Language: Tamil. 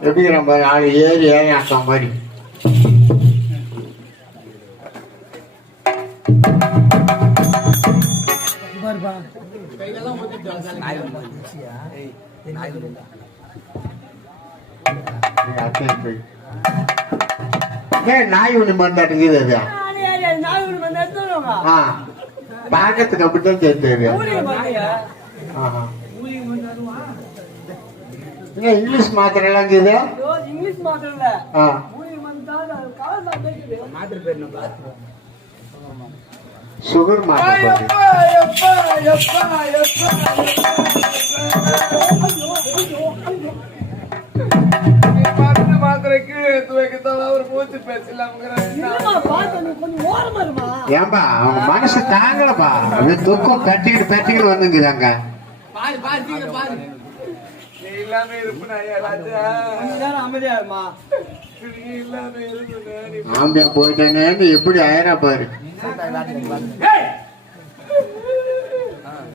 எப்படி நம்ம ஆள் ஏறி ஏறி ஆக்கா மாதிரி நாய் ஒண்ணு மந்தாட்டுக்குது அது நானே யாரு, நான் பார்க்கறதுக்கு அப்படித்தான் தெரியுது. ஏன் இங்கிலீஷ் மாத்திரை எல்லாம் ஐயோ, இங்கிலீஷ் இல்ல. மாத்திரை பேர் நம்ம சுகர் மாத்திரை வைக்கத்தான் அவர் மூச்சு இருமா. ஏன்பா அவங்க மனசு தாங்கலப்பா. அப்படியே துக்கம் பெட்டிக்கிட்டு பெட்டிக்கிட்டு வந்துங்குதாங்க பாரு பாரு கீழே பாரு. நீ இல்லாம இருப்பா ராஜா? கொஞ்ச நேரம் அமைதியா இருமா. நீ இல்லாம இருப்பா நீ ஆம்பியா போயிட்டானேன்னு எப்படி ஆயிரா பாரு. ஏய்!